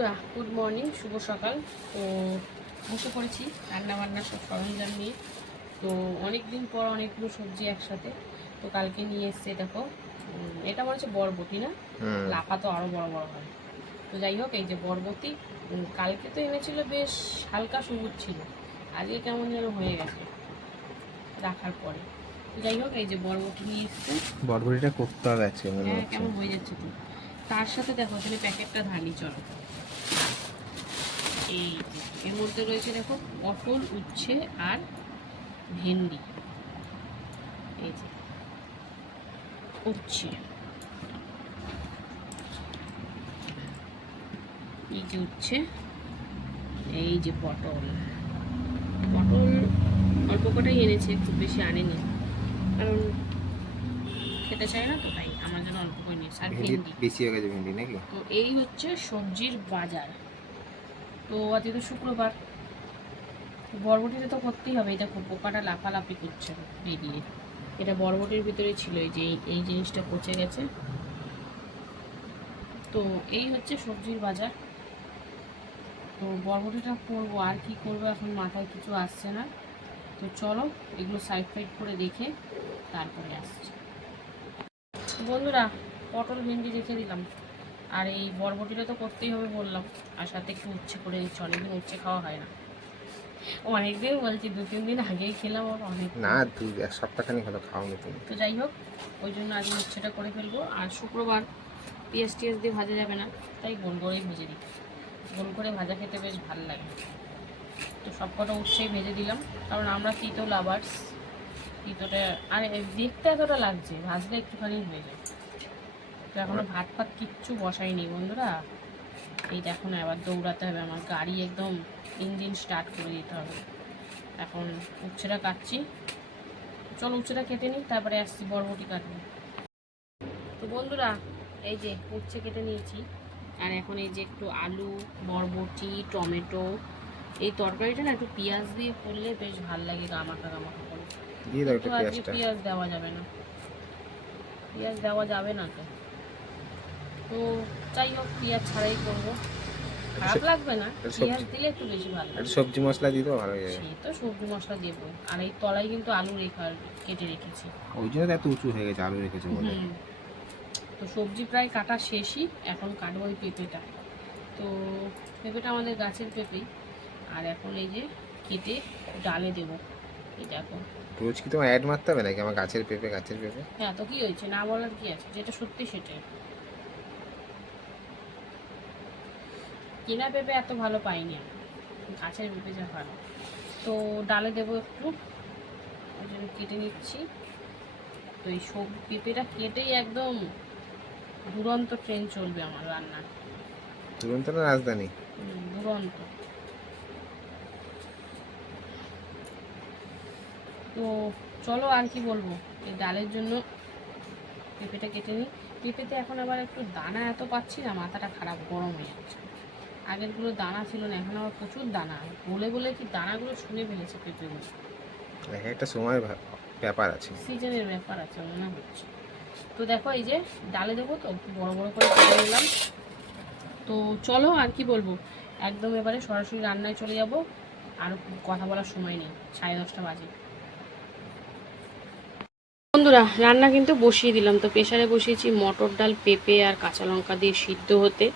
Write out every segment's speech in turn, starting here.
বন্ধুরা good morning শুভ সকাল। তো বসে পড়েছি রান্না বান্না সব সরঞ্জাম নিয়ে। তো অনেক দিন পর অনেকগুলো সবজি একসাথে। তো কালকে নিয়ে এসছে দেখো এটা মনে হচ্ছে বরবটি না? লাফা তো আরও বড় বড় হয়। তো যাই হোক এই যে বরবটি কালকে তো এনেছিল বেশ হালকা সবুজ ছিল। আজকে কেমন যেন হয়ে গেছে রাখার পরে। যাই হোক এই যে বরবটি নিয়ে এসছে। বরবটিটা আজকে মনে হ্যাঁ কেমন হয়ে যাচ্ছে তো। তার সাথে দেখো এখানে প্যাকেটটা ধানি চলো। এই এর মধ্যে রয়েছে দেখো পটল উচ্ছে আর ভেন্ডি। এই যে উচ্ছে। এই যে উচ্ছে এই যে পটল। পটল অল্প কটাই এনেছে খুব বেশি আনেনি। কারণ খেতে চায় না তো তাই আমার জন্য অল্প করে নিয়েছে। আর ভেন্ডি। বেশি হয়ে গেছে ভেন্ডি নাকি? তো এই হচ্ছে সবজির বাজার। তো আজকে তো শুক্রবার। তো বরবটিতে তো করতেই হবে। এটা খুব পোকাটা লাফালাফি করছে বেরিয়ে এটা বরবটির ভিতরে ছিল এই যে, এই জিনিসটা পচে গেছে। তো এই হচ্ছে সবজির বাজার। তো বরবটিটা করব, আর কি করব এখন মাথায় কিছু আসছে না। তো চলো, এগুলো সাইড ফাইড করে দেখে তারপরে আসছি। বন্ধুরা, পটল ভেন্ডি রেখে দিলাম। আর এই বরবটিটা তো করতেই হবে বললাম। আর সাথে একটু উচ্ছে করে দিচ্ছি অনেকদিন উচ্ছে খাওয়া হয় না। অনেকদিন বলছি দু তিন দিন আগেই খেলাম আর অনেক। না দু এক সপ্তাহখানি হলো খাওনি তুমি। তো যাই হোক ওই জন্য আজকে উচ্ছেটা করে ফেলব। আর শুক্রবার পেঁয়াজ টিয়াজ দিয়ে ভাজা যাবে না তাই গোল করেই ভেজে দিই গোল করে ভাজা খেতে বেশ ভালো লাগে। তো সব কটা উচ্ছেই ভেজে দিলাম। কারণ আমরা তিতো লাভার্স তিতোটা আর দেখতে এতটা লাগছে ভাজলে একটুখানি হয়ে যায়। তো এখনও ভাত ফাত কিচ্ছু বসাইনি বন্ধুরা। এই দেখো না এবার দৌড়াতে হবে। আমার গাড়ি একদম ইঞ্জিন স্টার্ট করে দিতে হবে। এখন উচ্ছেটা কাটছি। চলো উচ্ছেটা কেটে নিই তারপরে আসছি বরবটি কাটবো। তো বন্ধুরা এই যে উচ্ছে কেটে নিয়েছি। আর এখন এই যে একটু আলু বরবটি টমেটো এই তরকারিটা না একটু পেঁয়াজ দিয়ে করলে বেশ ভালো লাগে গামাখা গামাখা করে। আজকে পেঁয়াজ দেওয়া যাবে না। পেঁয়াজ দেওয়া যাবে না তো। তো যাই হোক পেঁয়াজ ছাড়াই করব। খারাপ লাগবে না এটা পেঁয়াজ দিলে একটু বেশি ভালো একটু সবজি মশলা দাও ভালো হয়ে যাবে। তো সবজি মশলা দেবো। আর এই তলায় কিন্তু আলু রেখা কেটে রেখেছি। ওই জন্য এত উঁচু হয়ে গেছে আলু রেখেছো বলে। তো সবজি প্রায় কাটা শেষই এখন কাটবো ওই পেঁপেটা। তো পেঁপেটা আমাদের গাছের পেঁপেই আর এখন এই যে কেটে ডালে দেবো। এই দেখো। রোজ কি তোমার অ্যাড মারতে হবে নাকি? আমার গাছের পেঁপে গাছের পেঁপে? হ্যাঁ তো কি হয়েছে? না বলার কি আছে? যেটা সত্যি সেটাই। কেনা পেঁপে এত ভালো পাইনি আমি। গাছের পেঁপে যা ভালো। তো ডালে দেবো একটু। ওই জন্য কেটে নিচ্ছি। তো এই সব পেঁপেটা কেটেই একদম দুরন্ত ট্রেন চলবে আমার রান্নার তুরন্ত না রাজধানী? দুরন্ত। তো চলো আর কি বলব? এই ডালের জন্য পেঁপেটা কেটে নিই। পেঁপেতে এখন আবার একটু দানা এত পাচ্ছি না মাথাটা খারাপ গরম হয়ে যাচ্ছে। আগেরগুলো দানা ছিল না এখন আবার প্রচুর দানা। বলে বলে কি দানাগুলো শুনে ফেলেছে পেঁপেগুলো এক একটা সময় ব্যাপার আছে। সিজনের ব্যাপার আছে মনে হচ্ছে। তো দেখো এই যে ডালে দেবো তো বড় বড় করে কেটে নিলাম। তো চলো আর কি বলব একদম এবারে সরাসরি রান্নায় চলে যাব আর কথা বলার সময় নেই সাড়ে দশটা বাজে। বন্ধুরা রান্না কিন্তু বসিয়ে দিলাম। তো প্রেশারে বসিয়েছি মটর ডাল পেঁপে আর কাঁচা লঙ্কা দিয়ে সিদ্ধ হতে।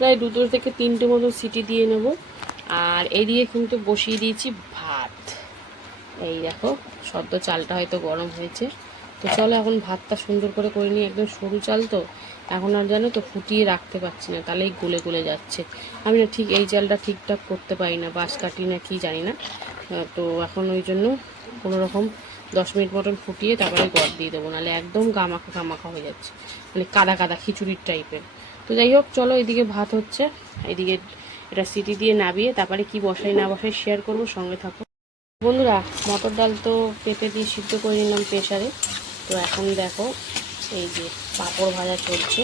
প্রায় দুটো থেকে তিনটে মতো সিটি দিয়ে নেব। আর এদিকে কিন্তু বসিয়ে দিয়েছি ভাত। এই দেখো, সদ্য চালটা হয়তো গরম হয়েছে। তো চলো এখন ভাতটা সুন্দর করে করে নিই, একদম সরু চাল তো। এখন আর জানো তো ফুটিয়ে রাখতে পারছি না, তাহলেই গলে গলে যাচ্ছে। আমি না ঠিক এই চালটা ঠিকঠাক করতে পারি না, বাঁশ কাটি না কি জানি না। তো এখন ওই জন্য কোনো রকম দশ মিনিট মতন ফুটিয়ে তারপরে গড় দিয়ে দেবো, নাহলে একদম গামাখা গামাখা হয়ে যাচ্ছে। মানে কাদা কাদা, খিচুড়ির টাইপের তো যাই হোক, চলো এদিকে ভাত হচ্ছে। এদিকে এটা সিটি দিয়ে নাবিয়ে তারপরে কি বসাই না বসাই শেয়ার করব, সঙ্গে থাকো। বন্ধুরা, মটর ডাল তো পেঁপে দিয়ে সিদ্ধ করে নিলাম প্রেশারে তো এখন দেখো, এই যে পাঁপড় ভাজা চলছে।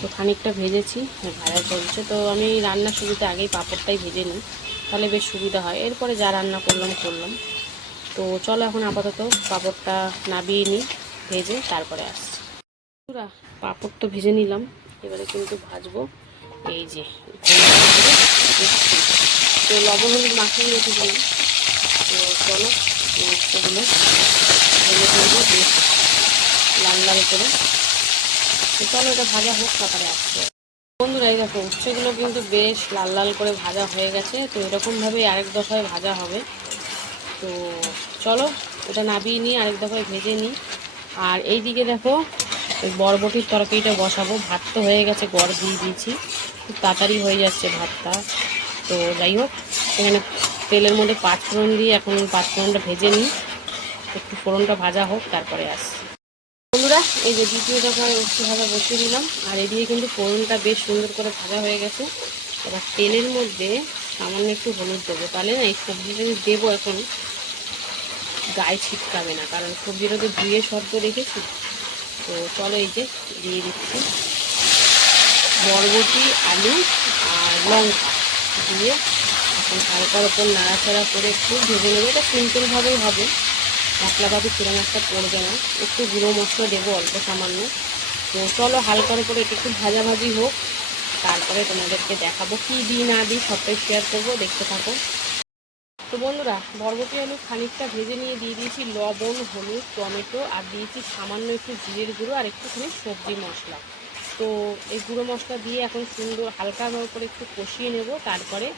তো খানিকটা ভেজেছি, ভাজা চলছে। তো আমি রান্নার শুরুতে আগেই পাঁপড়টাই ভেজে নিই, তাহলে বেশ সুবিধা হয়। এরপরে যা রান্না করলাম করলাম। তো চলো এখন আপাতত পাঁপড়টা নাবিয়ে নিই, ভেজে তারপরে আসছি। বন্ধুরা, পাঁপড় তো ভেজে নিলাম। এবারে কিন্তু ভাজবো। এই যে তো লবণ হলুদ মাখিয়ে রেখেছিলাম। তো চলো উচ্ছেগুলো ঢেলে ফেলব বেশ লাল লাল করে। তো চলো, এটা ভাজা হোক তারপরে আসছে। বন্ধুরা, এই দেখো, উচ্ছেগুলো কিন্তু বেশ লাল লাল করে ভাজা হয়ে গেছে। তো এরকমভাবে আরেক দফায় ভাজা হবে। তো চলো, এটা নাবিয়ে নিয়ে আরেক দফায় ভেজে নিই। আর এই দিকে দেখো ওই বরবটির তরকারিটা বসাবো। ভাত তো হয়ে গেছে, গড় দিয়ে দিয়েছি। খুব তাড়াতাড়ি হয়ে যাচ্ছে ভাতটা। তো যাই হোক, এখানে তেলের মধ্যে পাঁচফোড়ন দিয়ে এখন পাঁচফোড়নটা ভেজে নিই। একটু ফোড়নটা ভাজা হোক, তারপরে আসছি। বন্ধুরা, এই যে দ্বিতীয় দফা ভাজা বসিয়ে দিলাম। আর এদিকে কিন্তু ফোড়নটা বেশ সুন্দর করে ভাজা হয়ে গেছে। এবার তেলের মধ্যে সামান্য একটু হলুদ দেবো। তাহলে না, এই সবজিটা যে দেবো এখন। গায়ে ছিটকাবে না, কারণ সবজিটা তো ধুয়ে সদ্য রেখেছি। তো চলো এই যে দিয়ে দিচ্ছি। বরবটি, আলু আর লঙ্কা দিয়ে এখন হালকার ওপর নাড়াচাড়া করে একটু ভেজে নেব। এটা সিম্পলভাবেই হবে। মশলাভাবে কিরম একটা পড়বে না। একটু গুঁড়ো মশলা দেবো অল্প সামান্য। তো চলো হালকার উপরে এটা একটু ভাজাভাজি হোক। তারপরে তোমাদেরকে দেখাবো কী দিই না দিই, সবটাই শেয়ার করব। দেখতে থাকো। তো বন্ধুরা, বরবটি আলু খানিকটা ভেজে নিয়ে দিয়ে দিয়েছি লবণ, হলুদ, টমেটো, আর দিয়েছি সামান্য একটু জিরের গুঁড়ো আর একটুখানি সবজি মশলা। তো এই গুঁড়ো মশলা দিয়ে এখন সুন্দর হালকা করে একটু কষিয়ে নেব। তারপরে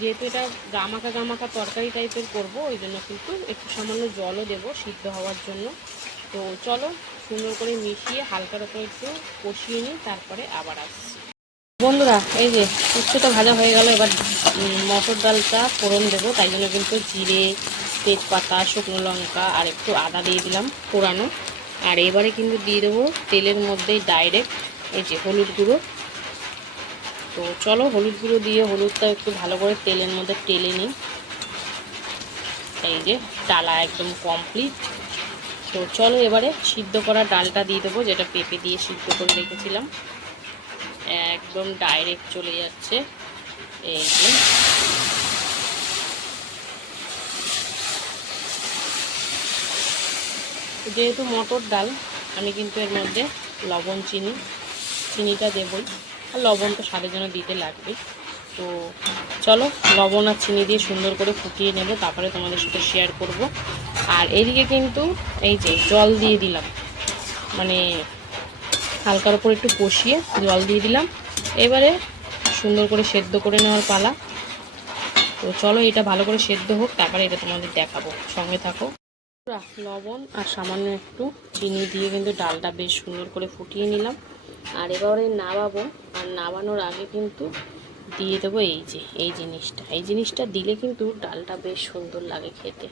যেহেতু এটা গামাকা গামাকা তরকারি টাইপের করব, ওই জন্য কিন্তু একটু সামান্য জলও দেবো সিদ্ধ হওয়ার জন্য। তো চলো সুন্দর করে মিশিয়ে হালকার ওপর একটু কষিয়ে নিই, তারপরে আবার আসছি। বন্ধুরা, এই যে উচ্চটা ভাজা হয়ে গেল, এবার মটর ডালটা ফোড়ন দেবো। তাই জন্য কিন্তু জিরে, তেজপাতা, শুকনো লঙ্কা আর একটু আদা দিয়ে দিলাম পোড়ানো আর এবারে কিন্তু দিয়ে দেবো তেলের মধ্যেই ডাইরেক্ট এই যে হলুদ গুঁড়ো। তো চলো হলুদ গুঁড়ো দিয়ে হলুদটা একটু ভালো করে তেলের মধ্যে টেলে নিই। এই যে ডালা একদম কমপ্লিট তো চলো এবারে সিদ্ধ করা ডালটা দিয়ে দেবো, যেটা পেঁপে দিয়ে সিদ্ধ করে রেখেছিলাম। একদম ডাইরেক্ট চলে যাচ্ছে। এই যে। যেহেতু মটর ডাল, আমি কিন্তু এর মধ্যে লবণ চিনি, চিনিটা দেবই। আর লবণ তো স্বাদের জন্য দিতে লাগবে। তো চলো, লবণ আর চিনি দিয়ে সুন্দর করে ফুটিয়ে নেব, তারপরে তোমাদের সাথে শেয়ার করব। আর এদিকে কিন্তু এই যে জল দিয়ে দিলাম। মানে হালকার উপর একটু কষিয়ে জল দিয়ে দিলাম। এবারে সুন্দর করে সেদ্ধ করে নেওয়ার পালা। তো চলো এটা ভালো করে সেদ্ধ হোক, তারপরে এটা তোমাদের দেখাবো। সঙ্গে থাকো। লবণ আর সামান্য একটু চিনি দিয়ে কিন্তু ডালটা বেশ সুন্দর করে ফুটিয়ে নিলাম। আর এবারে নাবাবো আর নাবানোর আগে কিন্তু দিয়ে দেবো এই যে, এই জিনিসটা। এই জিনিসটা দিলে কিন্তু ডালটা বেশ সুন্দর লাগে খেতে।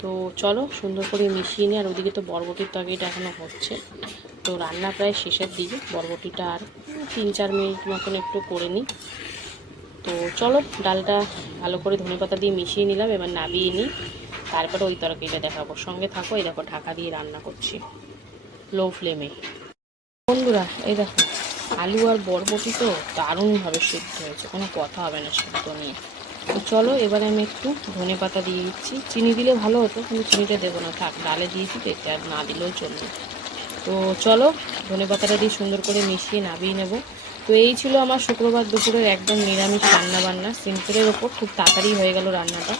তো চলো সুন্দর করে মিশিয়ে নিই, আর ওদিকে তো বরবটির তরকারিটা এখনও হচ্ছে। তো রান্না প্রায় শেষের দিকে, বরবটিটা আর তিন চার মিনিট মতন একটু করে নিই। তো চলো ডালটা ভালো করে ধনেপাতা দিয়ে মিশিয়ে নিলাম, এবার নাবিয়ে নিই। তারপরে ওই তরকারিটা দেখাবো। সঙ্গে থাকো, এই দেখো ঢাকা দিয়ে রান্না করছি। লো ফ্লেমে। বন্ধুরা, এই দেখো, আলু আর বরবটি তো দারুণভাবে সিদ্ধ হয়েছে, কোনো কথা হবে না সিদ্ধ নিয়ে। তো চলো, এবারে আমি একটু ধনে পাতা দিয়ে দিচ্ছি। চিনি দিলে ভালো হতো, কিন্তু চিনিটা দেবো না, থাক, ডালে দিয়েছি তো, এটা না দিলেও চলবে। তো চলো, ধনে পাতাটা দিয়ে সুন্দর করে মিশিয়ে নাবিয়ে নেব। তো এই ছিল আমার শুক্রবার দুপুরের একদম নিরামিষ রান্না বান্না সিম্পলের ওপর খুব তাড়াতাড়ি হয়ে গেল রান্নাটা।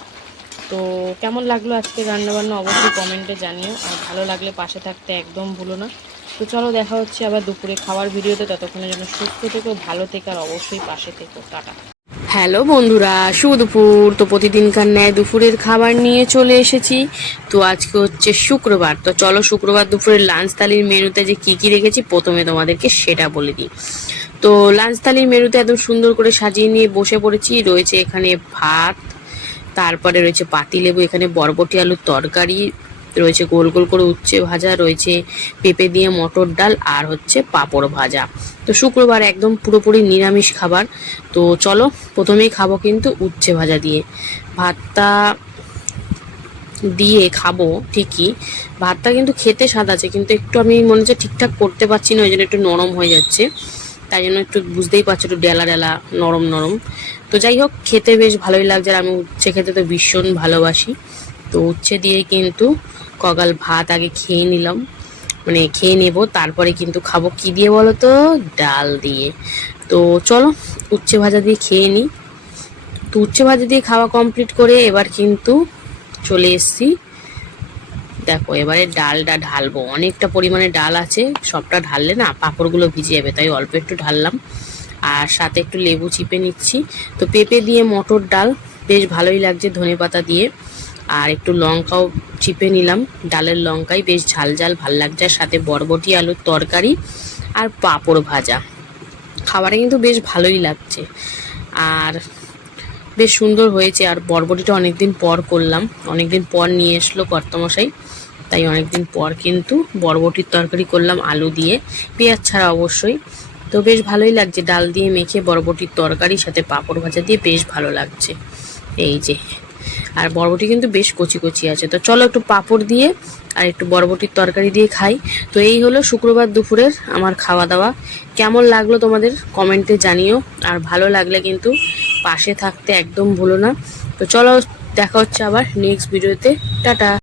তো কেমন লাগল আজকে রান্নাবান্না অবশ্যই কমেন্টে জানিও, আর ভালো লাগলে পাশে থাকতে একদম ভুলো না। তো চলো, দেখা হচ্ছে আবার দুপুরে খাওয়ার ভিডিওতে, ততক্ষণের জন্য সুস্থ থেকো, ভালো থেকো, আর অবশ্যই পাশে থেকো। টাটা। হ্যালো বন্ধুরা শুভ দুপুর তো প্রতিদিনকার ন্যায় দুপুরের খাবার নিয়ে চলে এসেছি। তো আজকে হচ্ছে শুক্রবার। তো চলো শুক্রবার দুপুরের লাঞ্চ থালির মেনুতে যে কি কি রেখেছি, প্রথমে তোমাদেরকে সেটা বলে দিই। তো লাঞ্চ থালির মেনুতে একদম সুন্দর করে সাজিয়ে নিয়ে বসে পড়েছি। রয়েছে এখানে ভাত, তারপরে রয়েছে পাতিলেবু, এখানে বরবটি আলুর তরকারি রয়েছে গোল গোল করে উচ্ছে ভাজা, রয়েছে পেঁপে দিয়ে মটর ডাল আর হচ্ছে পাঁপড় ভাজা। তো শুক্রবার একদম পুরোপুরি নিরামিষ খাবার। তো চলো, প্রথমেই খাব কিন্তু উচ্ছে ভাজা দিয়ে। ভাতটা দিয়ে খাব, ঠিকই। ভাতটা কিন্তু খেতে স্বাদ আছে, কিন্তু একটু আমি মনে হচ্ছে ঠিকঠাক করতে পারছি না, ওই জন্য একটু নরম হয়ে যাচ্ছে। তাই জন্য একটু বুঝতেই পারছ, একটু ডেলা ডেলা, নরম নরম। তো যাই হোক, খেতে বেশ ভালোই লাগছে আর আমি উচ্ছে খেতে তো ভীষণ ভালোবাসি। তো উচ্ছে দিয়ে কিন্তু কগাল ভাত আগে খেয়ে নিলাম। মানে খেয়ে নেব, তারপরে কিন্তু খাব কি দিয়ে বলো তো ডাল দিয়ে। তো চলো, উচ্ছে ভাজা দিয়ে খেয়ে নিই। তো উচ্ছে ভাজা দিয়ে খাওয়া কমপ্লিট করে এবার কিন্তু চলে এসছি। দেখো, এবারে ডালটা ঢালবো। অনেকটা পরিমাণে ডাল আছে, সবটা ঢাললে না পাঁপড়গুলো ভিজে যাবে, তাই অল্প একটু ঢাললাম। আর সাথে একটু লেবু চিপে নিচ্ছি। তো পেঁপে দিয়ে মটর ডাল, বেশ ভালোই লাগছে ধনে পাতা দিয়ে। আর একটু লঙ্কাও চিপে নিলাম। ডালের লঙ্কাই বেশ ঝাল ঝাল, ভালো লাগছে। আর সাথে বরবটি, আলুর তরকারি আর পাঁপড় ভাজা। খাবারে কিন্তু বেশ ভালোই লাগছে। আর বেশ সুন্দর হয়েছে। আর বরবটিটা অনেকদিন পর করলাম। অনেকদিন পর নিয়ে এসলো কর্তামশাই। তাই অনেকদিন পর কিন্তু বরবটির তরকারি করলাম আলু দিয়ে। পেঁয়াজ ছাড়া অবশ্যই। তো বেশ ভালোই লাগছে। ডাল দিয়ে মেখে বরবটির তরকারির সাথে পাঁপড় ভাজা দিয়ে বেশ ভালো লাগছে। এই যে আর বরবটি কিন্তু বেশ কচি কচি আছে। তো চলো একটু পাঁপড় দিয়ে আর একটু বরবটির তরকারি দিয়ে খাই। তো এই হলো শুক্রবার দুপুরের আমার খাওয়া দাওয়া কেমন লাগল তোমাদের কমেন্টে জানিও। আর ভালো লাগলে কিন্তু পাশে থাকতে একদম ভুলো না। তো চলো দেখা হচ্ছে আবার নেক্সট ভিডিওতে টাটা।